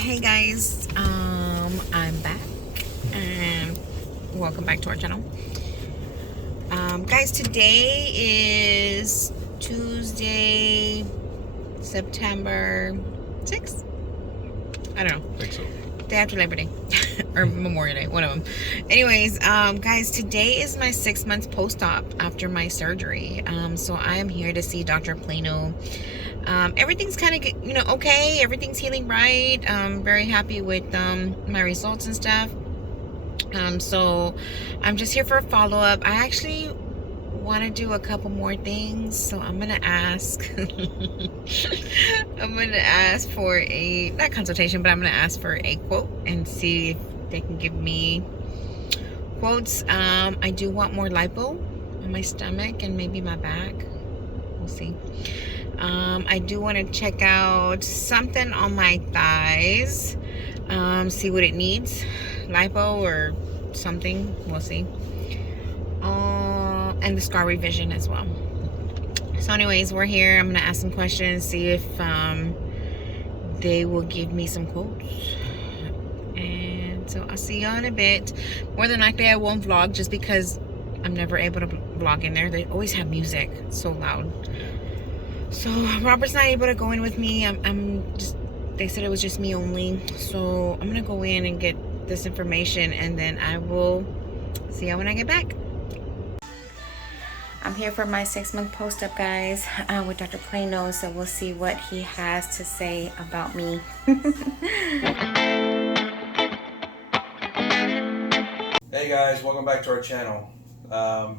Hey guys, I'm back and welcome back to our channel. Guys, today is Tuesday, September 6th. I don't know. I think so. Day after Labor Day or Memorial Day, one of them. Anyways, guys, today is my 6 months post-op after my surgery. So I am here to see Dr. Plano. Everything's kind of, okay. Everything's healing right. Very happy with my results and stuff. So I'm just here for a follow-up. I actually want to do a couple more things, so I'm gonna ask I'm gonna ask for a, not consultation, but I'm gonna ask for a quote and see if they can give me quotes. I do want more lipo on my stomach and maybe my back. We'll see. I do want to check out something on my thighs, see what it needs, lipo or something. We'll see. And the scar revision as well. So anyways, we're here. I'm gonna ask some questions, see if they will give me some quotes. And so I'll see y'all in a bit. More than likely I won't vlog just because I'm never able to vlog in there. They always have music so loud. So Robert's not able to go in with me. I'm just, they said it was just me only. So I'm gonna go in and get this information and then I will see y'all when I get back. I'm here for my 6-month post-up, guys, with Dr. Plano, so we'll see what he has to say about me. Hey guys, welcome back to our channel.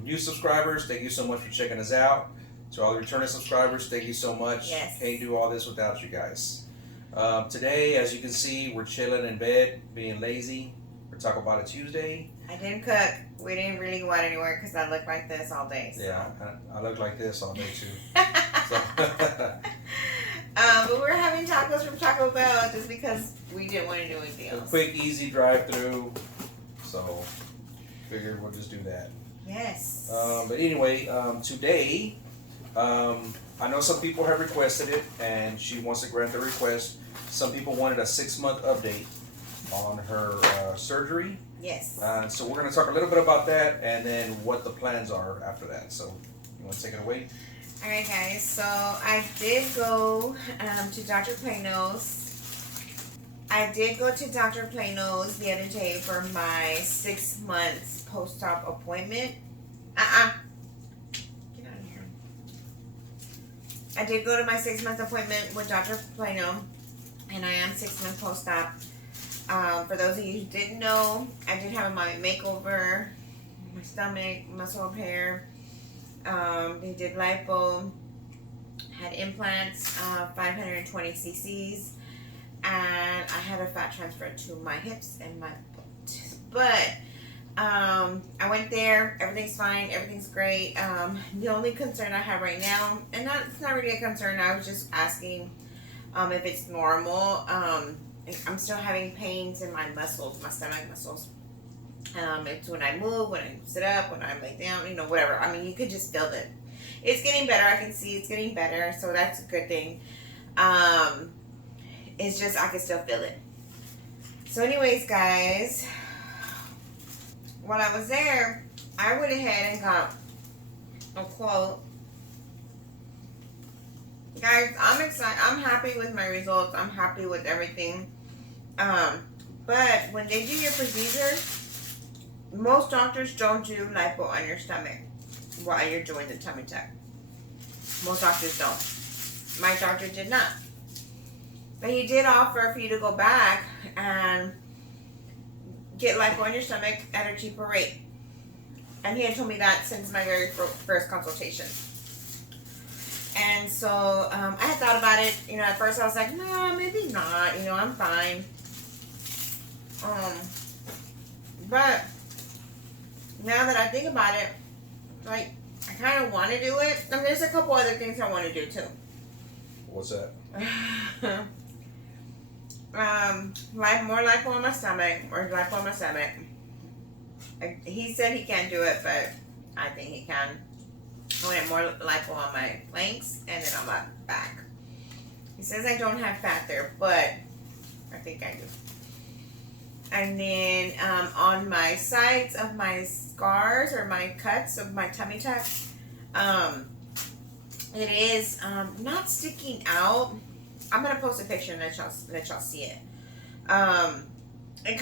New subscribers, thank you so much for checking us out. To all the returning subscribers, thank you so much. Yes. Can't do all this without you guys. Today, as you can see, we're chilling in bed, being lazy. We're talking about a Tuesday. I didn't cook. We didn't really go out anywhere because I look like this all day. So. Yeah, I look like this all day too. But we're having tacos from Taco Bell just because we didn't want to do anything else. A quick, easy drive-through. So, figured we'll just do that. Yes. But anyway, today, I know some people have requested it, and she wants to grant the request. Some people wanted a 6-month update on her surgery. Yes. So we're going to talk a little bit about that, and then what the plans are after that. So you want to take it away? All right, guys. So I did go to Dr. Plano's. I did go to Dr. Plano's the other day for my 6 months post-op appointment. Get out of here. I did go to my 6-month appointment with Dr. Plano, and I am 6 months post-op. For those of you who didn't know, I did have my makeover, my stomach, muscle repair. They did lipo, had implants, 520 cc's, and I had a fat transfer to my hips and my butt. But I went there, everything's fine, everything's great. The only concern I have right now, and it's not really a concern, I was just asking if it's normal. I'm still having pains in my muscles, my stomach muscles. It's when I move, when I sit up, when I lay down, whatever. I mean, you could just feel it. It's getting better. I can see it's getting better, so that's a good thing. It's just I can still feel it. So anyways, guys, while I was there, I went ahead and got a quote. Guys, I'm excited. I'm happy with my results. I'm happy with everything. But when they do your procedure, most doctors don't do lipo on your stomach while you're doing the tummy tuck. Most doctors don't. My doctor did not. But he did offer for you to go back and get lipo on your stomach at a cheaper rate. And he had told me that since my very first consultation. And so I had thought about it. At first I was like, no, maybe not. I'm fine. But now that I think about it, like, I kind of want to do it. And there's a couple other things I want to do too. What's that? More lipo on my stomach, or lipo on my stomach. He said he can't do it, but I think he can. I want more lipo on my flanks and then on my back. He says I don't have fat there, but I think I do. And then on my sides of my scars or my cuts of my tummy tuck, it is not sticking out. I'm gonna post a picture and let y'all see it. It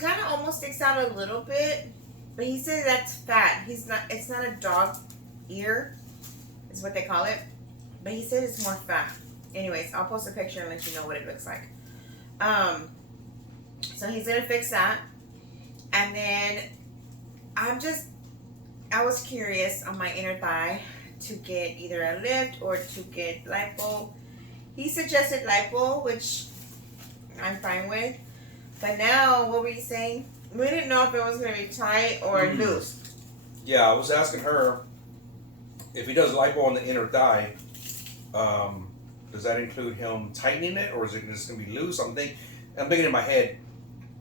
kind of almost sticks out a little bit, but he said that's fat. It's not a dog ear, is what they call it. But he said it's more fat. Anyways, I'll post a picture and let you know what it looks like. So he's gonna fix that, and then I was curious on my inner thigh to get either a lift or to get lipo. He suggested lipo, which I'm fine with. But now, what were you saying? We didn't know if it was gonna be tight or loose. Yeah, I was asking her if he does lipo on the inner thigh. Does that include him tightening it, or is it just gonna be loose? I'm thinking in my head,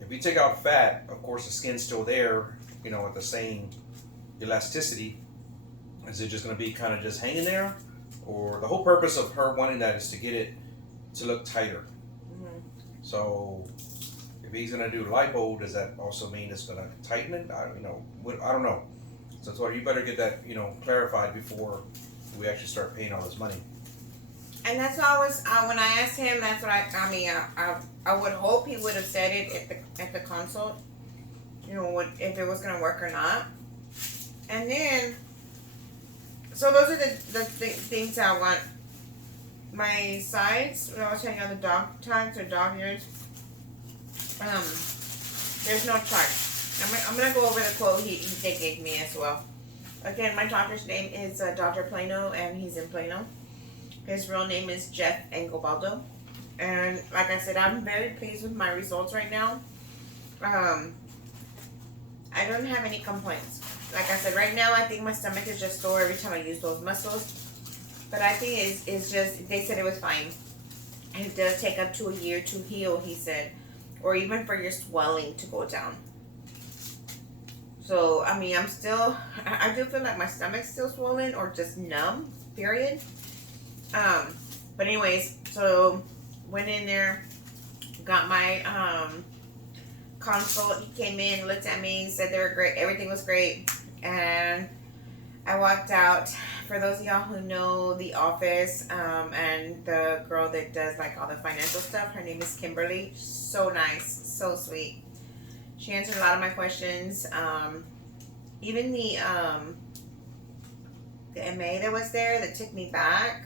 if you take out fat, of course the skin's still there, you know, at the same elasticity. Is it just gonna be kind of just hanging there, or the whole purpose of her wanting that is to get it to look tighter? Mm-hmm. So if he's gonna do lipo, does that also mean it's gonna tighten it? I don't know. So you better get that, clarified before we actually start paying all this money. And that's what I was when I asked him. That's what I would hope he would have said it at the consult. If it was gonna work or not. And then, so those are the things I want. My sides, when I was telling you, the dog tags or dog ears. There's no charge. I'm gonna go over the quote they gave me as well. Again, my doctor's name is Dr. Plano, and he's in Plano. His real name is Jeff Engelbaldo. And like I said, I'm very pleased with my results right now. I don't have any complaints. Like I said, right now I think my stomach is just sore every time I use those muscles. But I think it's just, they said it was fine. It does take up to a year to heal, he said. Or even for your swelling to go down. So, I do feel like my stomach's still swollen or just numb, period. But anyways, so went in there, got my consult. He came in, looked at me, said they were great, everything was great, and I walked out. For those of y'all who know The Office, and the girl that does like all the financial stuff, her name is Kimberly. So nice, so sweet. She answered a lot of my questions. Even the MA that was there that took me back.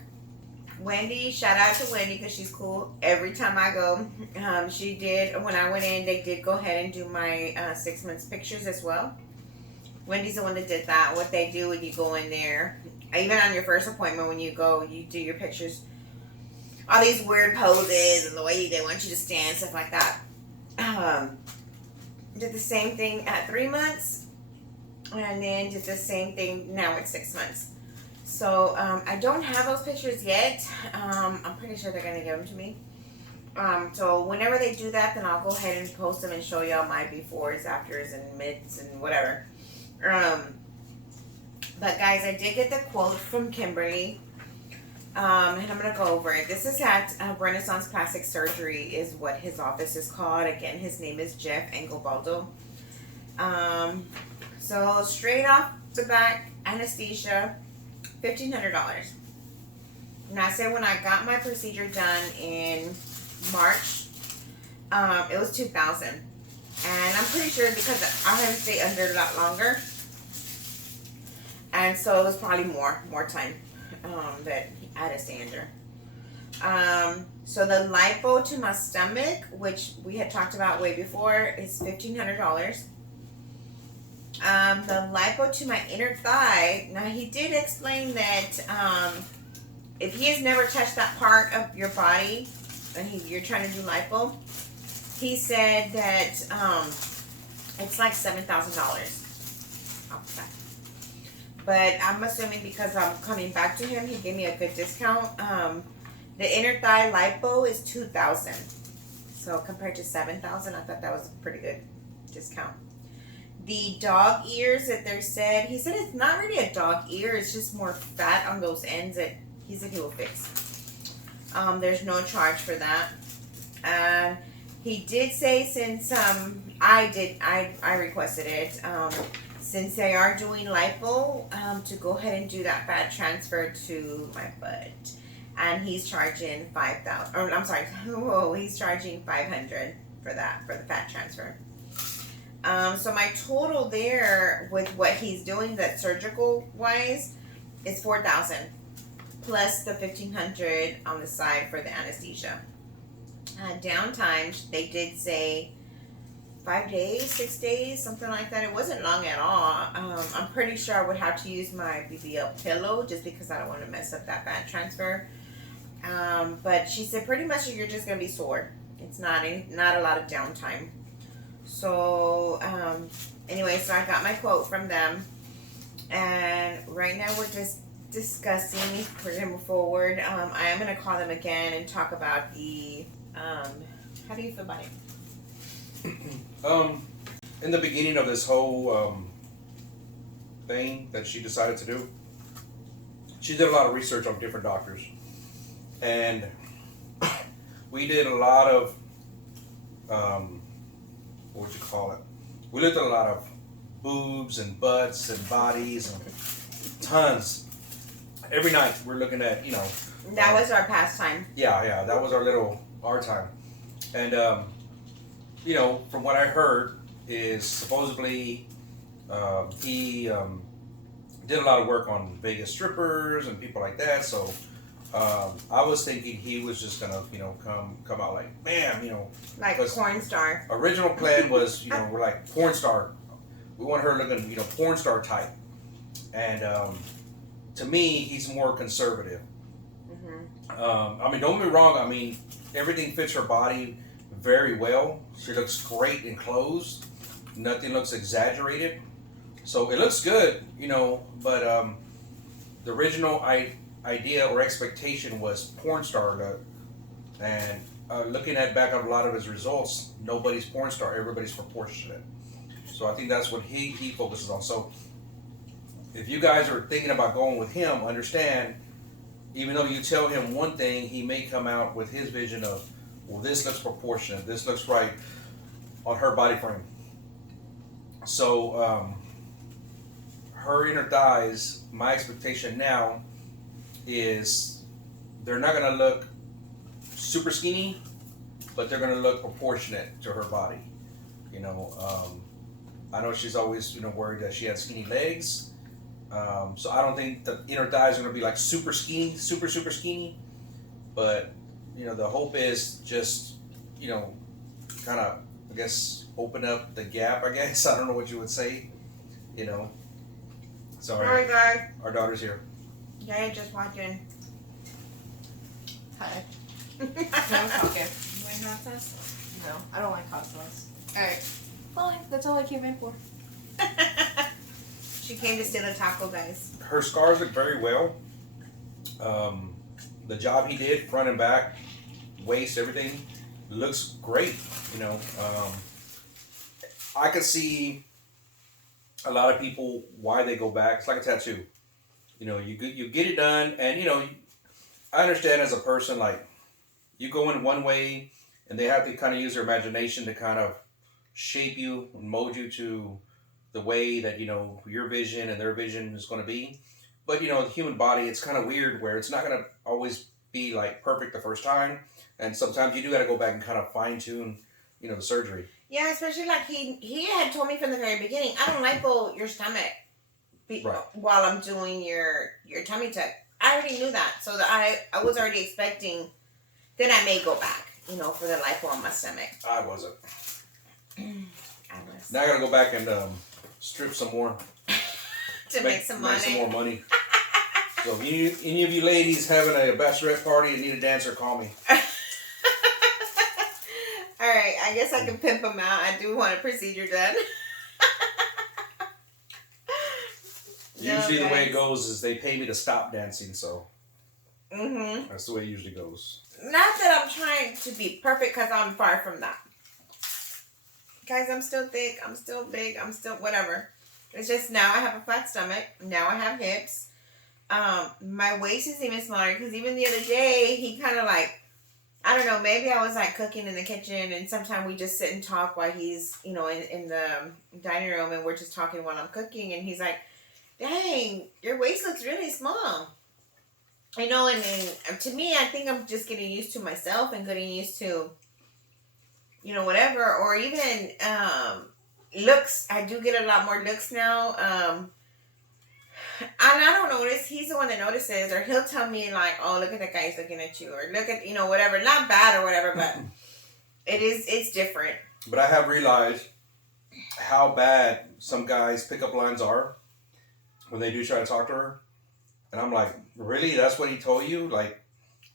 Wendy, shout out to Wendy because she's cool. Every time I go, she did. When I went in, they did go ahead and do my 6 months pictures as well. Wendy's the one that did that. What they do when you go in there, even on your first appointment, when you go, you do your pictures. All these weird poses and the way they want you to stand, stuff like that. Did the same thing at 3 months, and then did the same thing now at 6 months. So I don't have those pictures yet. I'm pretty sure they're gonna give them to me. So whenever they do that, then I'll go ahead and post them and show y'all my befores, afters, and mids and whatever. But guys, I did get the quote from Kimberly. And I'm gonna go over it. This is at Renaissance Plastic Surgery, is what his office is called. Again, his name is Jeff Engelbaldo. So straight off the back, anesthesia, $1,500. Now I said when I got my procedure done in March, it was $2,000, and I'm pretty sure because I haven't stayed under a lot longer, and so it was probably more time that I had to stay under. So the lipo to my stomach, which we had talked about way before, is $1,500. The lipo to my inner thigh. Now he did explain that if he has never touched that part of your body and you're trying to do lipo, he said that it's like $7,000. But I'm assuming because I'm coming back to him, he gave me a good discount. The inner thigh lipo is $2,000. So compared to $7,000, I thought that was a pretty good discount. The dog ears that they said, he said it's not really a dog ear, it's just more fat on those ends that he said he will fix. There's no charge for that. And He did say since I requested it, since they are doing lipo, to go ahead and do that fat transfer to my butt, and he's charging 5,000. Or I'm sorry, whoa, he's charging 500 for that, for the fat transfer. So my total there with what he's doing, that surgical wise, is 4,000 plus the 1,500 on the side for the anesthesia. Downtime, they did say 5 days, 6 days, something like that. It wasn't long at all. I'm pretty sure I would have to use my BBL pillow just because I don't want to mess up that fat transfer. But she said pretty much you're just gonna be sore. It's not a lot of downtime. So anyway, so I got my quote from them, and right now we're just discussing if we're gonna move forward. I am gonna call them again and talk about the how do you feel about it? In the beginning of this whole thing that she decided to do, she did a lot of research on different doctors, and we did a lot of what would you call it? We looked at a lot of boobs and butts and bodies and tons. Every night we're looking at, That was our pastime. Yeah, that was our time. And, from what I heard is supposedly he did a lot of work on Vegas strippers and people like that. So I was thinking he was just gonna, come out like, bam, like porn star. Original plan was, we're like porn star. We want her looking, porn star type. And to me, he's more conservative. Don't get me wrong. Everything fits her body very well. She looks great in clothes. Nothing looks exaggerated. So it looks good, but the original idea or expectation was porn star look. And looking at back at a lot of his results, nobody's porn star. Everybody's proportionate. So I think that's what he focuses on. So if you guys are thinking about going with him, understand, even though you tell him one thing, he may come out with his vision of, well, this looks proportionate, this looks right on her body frame. So her inner thighs, my expectation now is they're not going to look super skinny, but they're going to look proportionate to her body. I know she's always worried that she has skinny legs. So I don't think the inner thighs are going to be like super skinny, super skinny. But, the hope is just, kind of, I guess, open up the gap, I guess. I don't know what you would say, So Hi, guys. Our daughter's here. YaYa just walked in. Hi. No, I'm talking. You like hot sauce? No, I don't like hot sauce. Alright. Fine, that's all I came in for. She came to steal a taco, guys. Her scars look very well. The job he did, front and back, waist, everything, looks great. I could see a lot of people why they go back. It's like a tattoo. You get it done, and I understand as a person, like, you go in one way, and they have to kind of use their imagination to kind of shape you and mold you to the way that your vision and their vision is going to be. But the human body, it's kind of weird where it's not going to always be like perfect the first time, and sometimes you do got to go back and kind of fine tune the surgery. Yeah, especially like he had told me from the very beginning, I don't lipo your stomach while I'm doing your tummy tuck. I already knew that, so that I was already expecting that I may go back, for the lipo on my stomach. I wasn't. I was. Now I got to go back and strip some more. to make some money. Make some more money. So if any of you ladies having a bachelorette party and need a dancer, call me. Alright, I guess I can pimp him out. I do want a procedure done. Usually the way it goes is they pay me to stop dancing, so Mm-hmm. that's the way it usually goes. Not that I'm trying to be perfect, because I'm far from that. Guys, I'm still thick, I'm still big, I'm still whatever. It's just now I have a flat stomach. Now I have hips. My waist is even smaller, because even the other day, he kind of like I don't know, maybe I was like cooking in the kitchen and sometimes we just sit and talk while he's, in the dining room and we're just talking while I'm cooking and he's like, dang, your waist looks really small. And to me, I think I'm just getting used to myself and getting used to, whatever. Or even looks. I do get a lot more looks now. And I don't notice. He's the one that notices. Or he'll tell me, like, oh, look at that guy. He's looking at you. Or look at, whatever. Not bad or whatever, but it's different. But I have realized how bad some guys' pickup lines are when they do try to talk to her. And I'm like, really? That's what he told you? Like,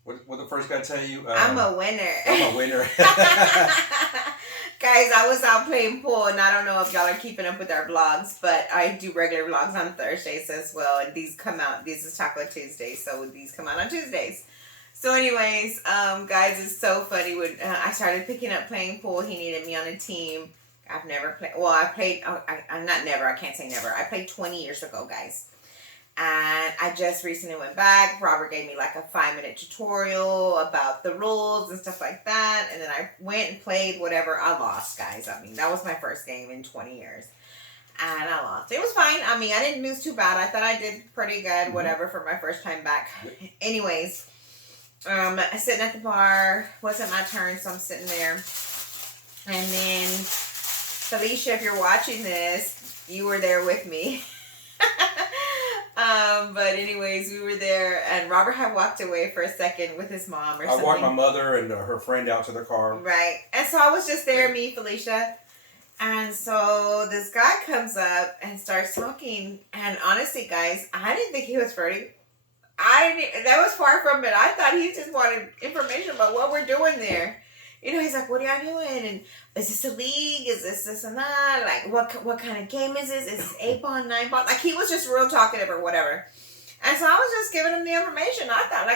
what the first guy tell you? I'm a winner. I'm a winner. Guys, I was out playing pool, and I don't know if y'all are keeping up with our vlogs, but I do regular vlogs on Thursdays as well, and these come out. This is Taco Tuesday, so these come out on Tuesdays. So anyways, guys, it's so funny. When I started picking up playing pool, he needed me on a team. I've never played. Well, I played. I'm not never. I can't say never. I played 20 years ago, guys. And I just recently went back. Robert gave me like a 5-minute tutorial about the rules and stuff like that. And then I went and played whatever. I lost, guys. I mean, that was my first game in 20 years. And I lost. It was fine. I mean, I didn't lose too bad. I thought I did pretty good, whatever, for my first time back. Anyways, sitting at the bar. Wasn't my turn, so I'm sitting there. And then, Felicia, if you're watching this, you were there with me. But anyways, we were there, and Robert had walked away for a second with his mom or something. I walked my mother and her friend out to their car. Right. And so I was just there, me, Felicia. And so this guy comes up and starts talking. And honestly, guys, I didn't think he was flirting. That was far from it. I thought he just wanted information about what we're doing there. He's like, what are y'all doing? And is this a league? Is this and that? Like, what kind of game is this? Is this 8-ball, 9-ball? Like, he was just real talkative or whatever. And so I was just giving him the information. I thought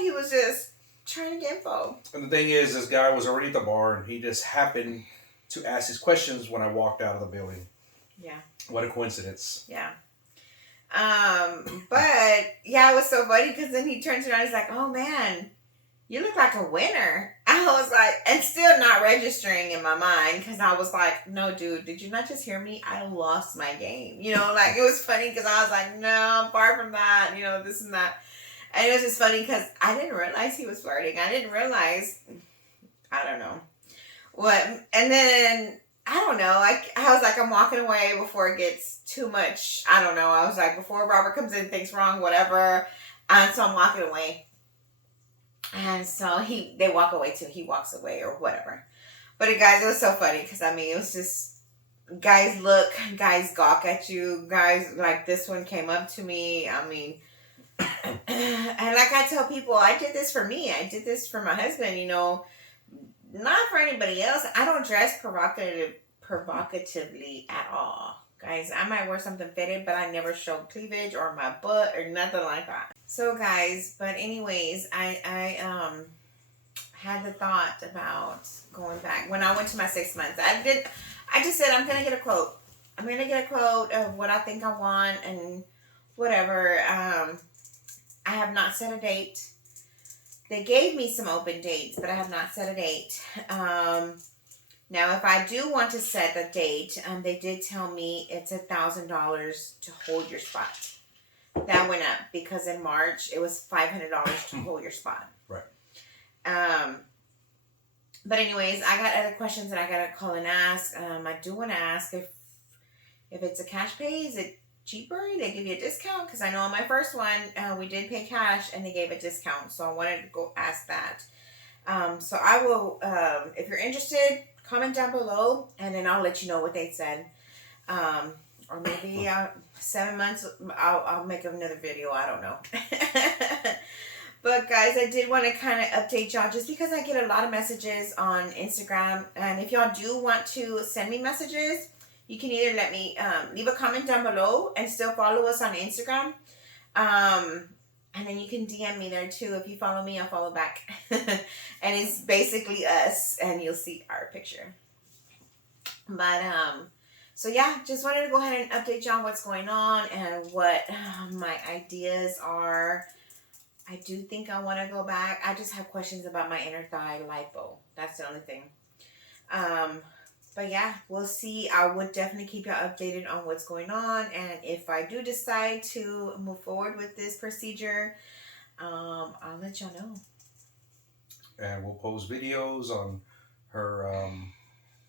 he was just trying to get info. And the thing is, this guy was already at the bar, and he just happened to ask his questions when I walked out of the building. Yeah. What a coincidence. Yeah. But, yeah, it was so funny because then he turns around and he's like, oh, man, you look like a winner. I was like, and still not registering in my mind because I was like, no, dude, did you not just hear me? I lost my game. Like it was funny because I was like, no, I'm far from that, this and that. And it was just funny because I didn't realize he was flirting. I didn't realize, I don't know what. And then, I don't know. I was like, I'm walking away before it gets too much. I don't know. I was like, before Robert comes in, thinks wrong, whatever. And so I'm walking away. And so they walk away too. He walks away or whatever. But guys, it was so funny because it was just guys look, guys gawk at you, guys like this one came up to me. I mean, and like I tell people, I did this for me. I did this for my husband. Not for anybody else. I don't dress provocatively at all. Guys, I might wear something fitted, but I never show cleavage or my butt or nothing like that. So, guys, but anyways, I had the thought about going back. When I went to my 6 months, I just said, I'm going to get a quote. I'm going to get a quote of what I think I want and whatever. I have not set a date. They gave me some open dates, but I have not set a date. Now, if I do want to set a date, they did tell me it's $1,000 to hold your spot. That went up because in March it was $500 to hold your spot. Right. But anyways, I got other questions that I gotta call and ask. I do want to ask if it's a cash pay, is it cheaper? They give you a discount because I know on my first one we did pay cash and they gave a discount. So I wanted to go ask that. So I will, if you're interested, comment down below and then I'll let you know what they said. Or maybe 7 months, I'll make another video. I don't know. But guys, I did want to kind of update y'all just because I get a lot of messages on Instagram. And if y'all do want to send me messages, you can either let me leave a comment down below and still follow us on Instagram. And then you can DM me there too. If you follow me, I'll follow back. And it's basically us and you'll see our picture. But, so yeah, just wanted to go ahead and update y'all what's going on and what my ideas are. I do think I want to go back. I just have questions about my inner thigh lipo. That's the only thing. But yeah, we'll see. I would definitely keep y'all updated on what's going on, and if I do decide to move forward with this procedure, I'll let y'all know. And we'll post videos on her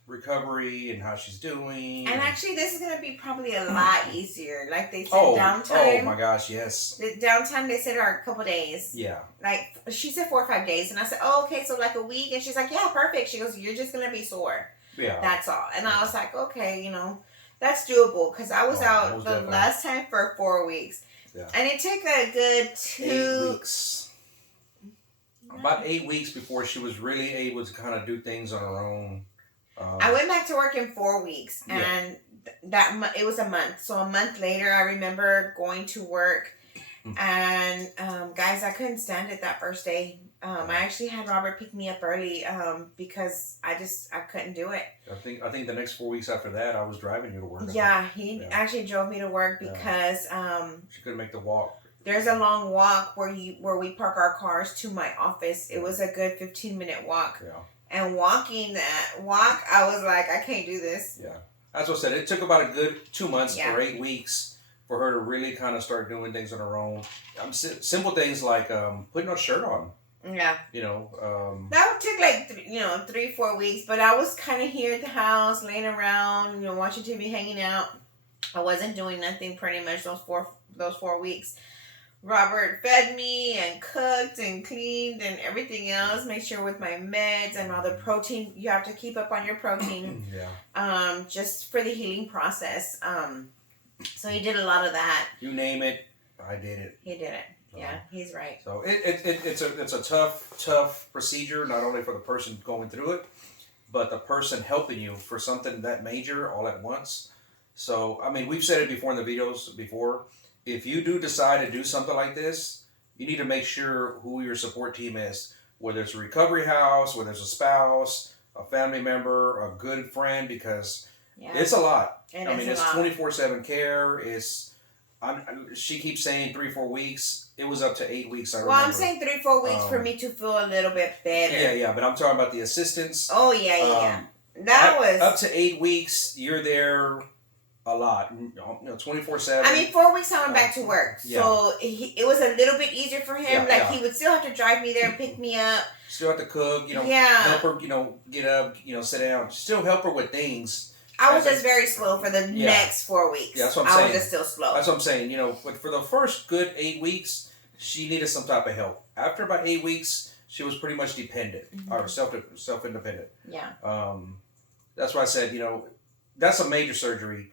recovery and how she's doing. And actually, this is gonna be probably a lot easier. Like they said, oh downtime. oh my gosh, yes. The downtime they said are a couple days. Yeah. Like she said 4 or 5 days, and I said, oh, okay, so like a week, and she's like, yeah, perfect. She goes, you're just gonna be sore. Yeah. That's all. And I was like, okay, that's doable because I was out the definitely. last time for 4 weeks. Yeah. And it took a good 8 weeks. About 8 weeks before she was really able to kind of do things on her own. I went back to work in 4 weeks, and it was a month. So a month later, I remember going to work, and guys, I couldn't stand it that first day. I actually had Robert pick me up early because I couldn't do it. I think the next 4 weeks after that, I was driving you to work. Yeah, he actually drove me to work because she couldn't make the walk. There's a long walk where we park our cars to my office. It was a good 15-minute walk. Yeah. And walking that walk, I was like, I can't do this. Yeah. That's what I said. It took about a good 2 months or 8 weeks for her to really kind of start doing things on her own. Simple things like putting a shirt on. Yeah. That took like 3-4 weeks, but I was kind of here at the house, laying around, watching TV, hanging out. I wasn't doing nothing pretty much those 4 weeks. Robert fed me and cooked and cleaned and everything else. Made sure with my meds and all the protein. You have to keep up on your protein. Yeah. Just for the healing process. So he did a lot of that. You name it, I did it. He did it. Yeah, he's right. So it's a tough procedure, not only for the person going through it, but the person helping you for something that major all at once. So, I mean, we've said it before in the videos before. If you do decide to do something like this, you need to make sure who your support team is. Whether it's a recovery house, whether it's a spouse, a family member, a good friend, because it's a lot. It's 24/7 care. She keeps saying 3-4 weeks. It was up to 8 weeks. I'm saying 3-4 weeks for me to feel a little bit better. Yeah. But I'm talking about the assistance. Oh yeah. That was up to 8 weeks. You're there a lot. 24/7. I mean, 4 weeks I went back to work, so it was a little bit easier for him. He would still have to drive me there and pick me up. Still have to cook. Help her. Get up. Sit down. Still help her with things. I was just very slow for the next 4 weeks. Yeah, that's what I'm saying. I was just still slow. That's what I'm saying. But for the first good 8 weeks, she needed some type of help. After about 8 weeks, she was pretty much dependent or self-independent. Yeah. That's why I said, that's a major surgery.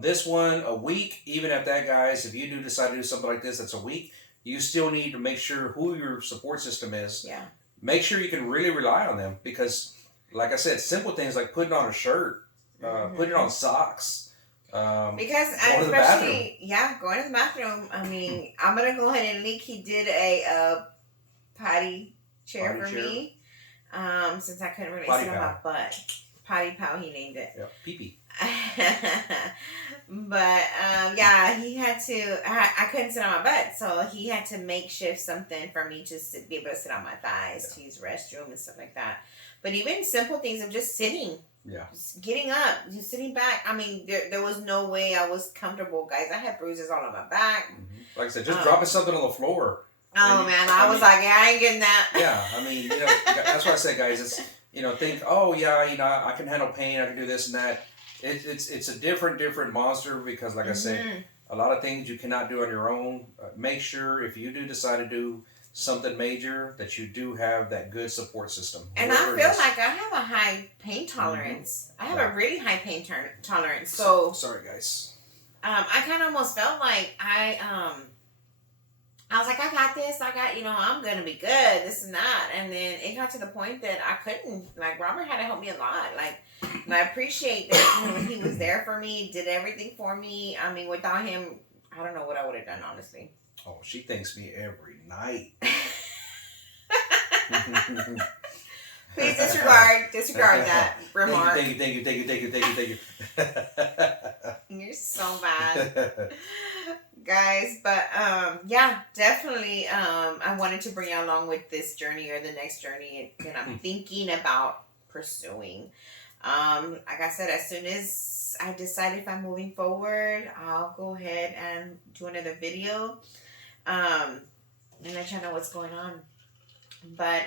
This one, a week, even at that, guys, if you do decide to do something like this, that's a week, you still need to make sure who your support system is. Yeah. Make sure you can really rely on them because, like I said, simple things like putting on a shirt, putting on socks. Because going to the bathroom. Going to the bathroom. I mean, I'm going to go ahead and link. He did a potty chair for me since I couldn't really sit on my butt. Potty Pow, he named it. Yeah, pee-pee. But he had to. I couldn't sit on my butt, so he had to makeshift something for me to be able to sit on my thighs, to use restroom and stuff like that. But even simple things of just sitting, just getting up, just sitting back. I mean, there was no way I was comfortable, guys. I had bruises all on my back. Like I said, just dropping something on the floor. I was like, I ain't getting that. Yeah, I mean, that's why I say, guys, it's think, I can handle pain, I can do this and that. It's a different monster because, like I said, a lot of things you cannot do on your own. Make sure if you do decide to do something major that you do have that good support system. And I feel like I have a high pain tolerance. I have a really high pain tolerance. So sorry, guys. I kind of almost felt like I was like, I got this. I'm going to be good, this and that. And then it got to the point that I couldn't. Robert had to help me a lot. And I appreciate that he was there for me, did everything for me. I mean, without him, I don't know what I would have done, honestly. Oh, she thanks me every night. Please disregard that remark. Thank you. You're so bad. Guys, but yeah, definitely I wanted to bring you along with this journey or the next journey that I'm thinking about pursuing. Like I said, as soon as I decide if I'm moving forward, I'll go ahead and do another video and let you know what's going on. But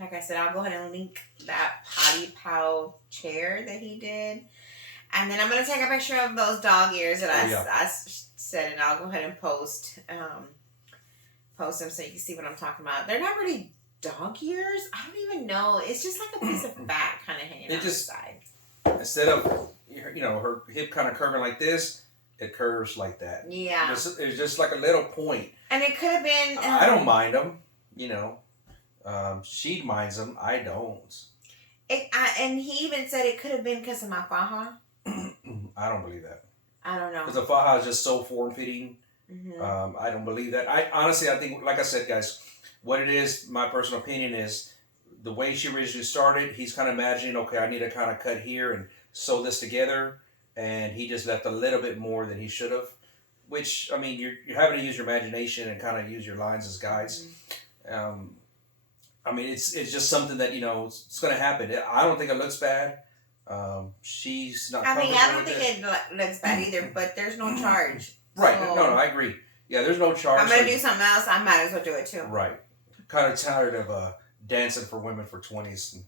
like I said, I'll go ahead and link that potty pow chair that he did. And then I'm going to take a picture of those dog ears that I said, and I'll go ahead and post them so you can see what I'm talking about. They're not really dog ears. I don't even know. It's just like a piece of fat kind of hanging out the side. Instead of, her hip kind of curving like this, it curves like that. Yeah. It's just like a little point. And it could have been... I don't mind them, she minds them. I don't. And he even said it could have been because of my faja. I don't believe that. I don't know. Because the faja is just so form-fitting. Mm-hmm. I don't believe that. I think, like I said, guys, what it is, my personal opinion is, the way she originally started, he's kind of imagining, okay, I need to kind of cut here and sew this together, and he just left a little bit more than he should have. Which, I mean, you're having to use your imagination and kind of use your lines as guides. Mm-hmm. I mean, it's just something that, it's going to happen. I don't think it looks bad. She's not. I mean, I don't think it looks bad either, but there's no charge. Right. So No, I agree. Yeah, there's no charge. I'm going to do something else. I might as well do it too. Right. Kind of tired of dancing for women for 20s and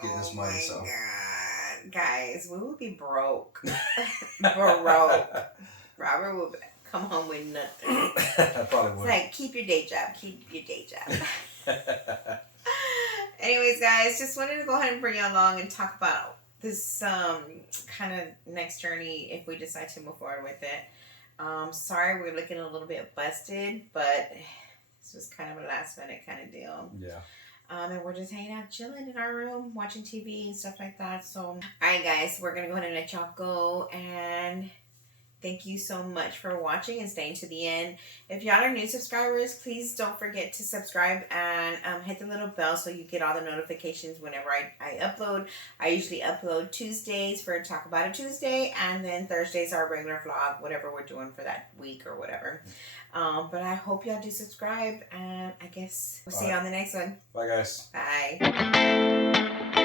getting this money. So. God. Guys, we would be broke. Broke. Robert would come home with nothing. I probably would. It's like, keep your day job. Keep your day job. Anyways, guys, just wanted to go ahead and bring you along and talk about this kind of next journey if we decide to move forward with it. Sorry we're looking a little bit busted, but this was kind of a last minute kind of deal. Yeah. And we're just hanging out, chilling in our room, watching TV and stuff like that. So, all right, guys, we're going to go ahead and let y'all go. And thank you so much for watching and staying to the end. If y'all are new subscribers, please don't forget to subscribe and hit the little bell so you get all the notifications whenever I upload. I usually upload Tuesdays for Talk About It Tuesday, and then Thursdays our regular vlog, whatever we're doing for that week or whatever. But I hope y'all do subscribe, and I guess we'll see you on the next one. Bye, guys. Bye.